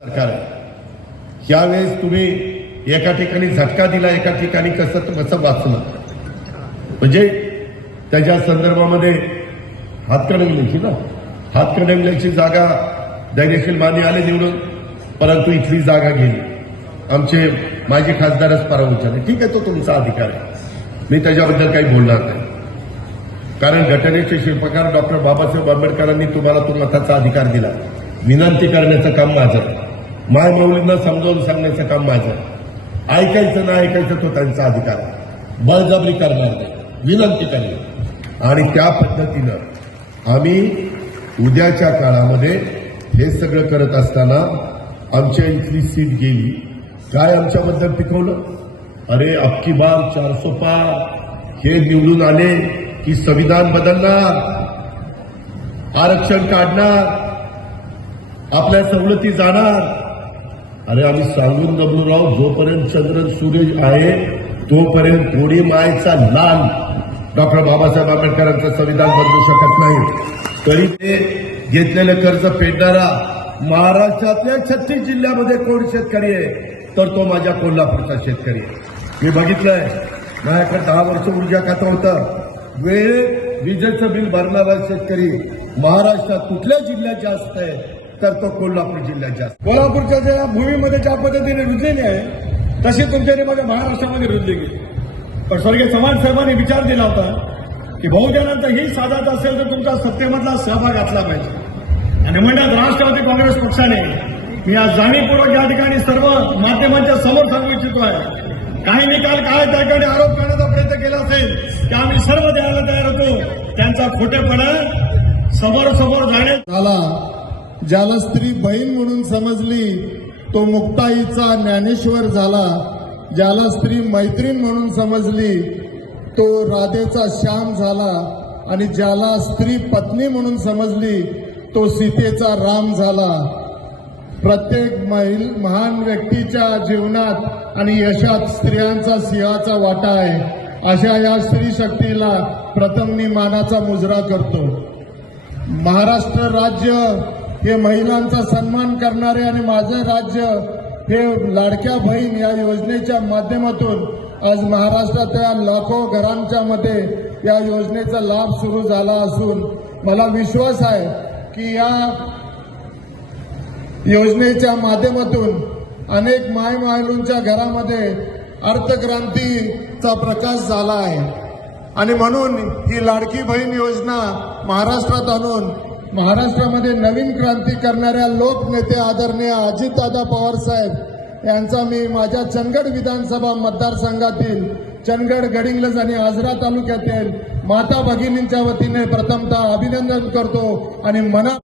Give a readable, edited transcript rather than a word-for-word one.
सरकार आहे. यावेळेस तुम्ही एका ठिकाणी झटका दिला, एका ठिकाणी कसं वाचलं, म्हणजे त्याच्या संदर्भामध्ये हातकणंगल्याची हातकणंगल्याची जागा धैर्यशील माने आले निवडून, परंतु इथली जागा गेली. आमचे माजी खासदारच पराभूत झाले. ठीक आहे, तो तुमचा अधिकार आहे, मी त्याच्याबद्दल काही बोलणार नाही. कारण घटनेचे शिल्पकार डॉक्टर बाबासाहेब आंबेडकरांनी तुम्हाला तो मताचा अधिकार दिला. विनंती करण्याचं काम माझं, मायमौलींना समजावून सांगण्याचं काम माझं. ऐकायचं ना ऐकायचं तो त्यांचा अधिकार आहे. बळजबरी करणार नाही, विनंती करेल. आणि त्या पद्धतीनं आम्ही उद्याच्या काळामध्ये हे सगळं करत असताना आमच्या इथली सीट गेली. काय आमच्याबद्दल पिकवलं? अरे अबकी बार 400 पार, हे निवडून आले की संविधान बदलणार, आरक्षण काढणार, आपल्या सवलती जाणार. अरे आम्ही सांगून दमलो राव, जोपर्यंत चंद्र सूर्य आहे तोपर्यंत कोणी मायचा लाल डॉक्टर बाबासाहेब आंबेडकरांचं संविधान बदलू शकत नाही. तरी ते घेतलेलं कर्ज फेडणारा महाराष्ट्रातल्या 36 जिल्ह्यामध्ये कोण शेतकरी आहे, तर तो माझ्या कोल्हापूरचा शेतकरी आहे. मी बघितलंय, माझ्याकडे 10 वर्ष ऊर्जा खातं होतं. वेळेत विजेचं बिल भरणारा शेतकरी महाराष्ट्रात कुठल्या जिल्ह्यात जास्त आहे, तर तो कोल्हापूर जिल्ह्यात जास्त. कोल्हापूरच्या ज्या भूमीमध्ये ज्या पद्धतीने रुजलेली आहे तशी तुमच्या माझ्या महाराष्ट्रामध्ये रुजली गेली. पण स्वर्गीय चव्हाण साहेबांनी विचार दिला होता की बहुजनांचा ही साधायचा असेल तर तुमचा सत्तेमधला सहभाग असला पाहिजे. आणि म्हणतात राष्ट्रवादी काँग्रेस पक्षाने, मी आज जाणीवपूर्वक या ठिकाणी सर्व माध्यमांच्या समोर सांगू इच्छितो आहे, काही निकाल काय त्या ठिकाणी आरोप करण्याचा प्रयत्न केला असेल की आम्ही सर्व द्यायला तयार होतो, त्यांचा खोटेपणा समोर जाण्यात झाला. ज्याला स्त्री बहीण म्हणून समजली तो मुक्ताईचा ज्ञानेश्वर झाला. ज्याला स्त्री मैत्रीण म्हणून समजली तो राधेचा श्याम झाला. आणि ज्याला स्त्री पत्नी म्हणून समजली तो सीतेचा राम झाला. प्रत्येक महान व्यक्तीच्या जीवनात आणि यशात स्त्रियांचा सिंहाचा वाटा आहे. अशा या स्त्री शक्तीला प्रथम मी मानाचा मुजरा करतो. महाराष्ट्र राज्य हे महिलांचा सन्मान करणारे आणि माझं राज्य हे लाडक्या बहीण या योजनेच्या माध्यमातून आज महाराष्ट्रातल्या लाखो घरांच्या मध्ये या योजनेचा लाभ सुरू झाला असून मला विश्वास आहे की या योजनेच्या माध्यमातून अनेक मायमायलूंच्या घरामध्ये अर्थक्रांतीचा प्रकाश झाला आहे. आणि म्हणून ही लाडकी बहीण योजना महाराष्ट्रात आणून महाराष्ट्रामध्ये नवीन क्रांती करणाऱ्या लोकनेते आदरणीय अजितदादा पवार साहेब यांचा मी माझ्या चंदगड विधानसभा मतदारसंघातील चंदगड, गडिंग्लज आणि आजरा तालुक्यातील माता भगिनींच्या वतीने प्रथमतः अभिनंदन करतो आणि मना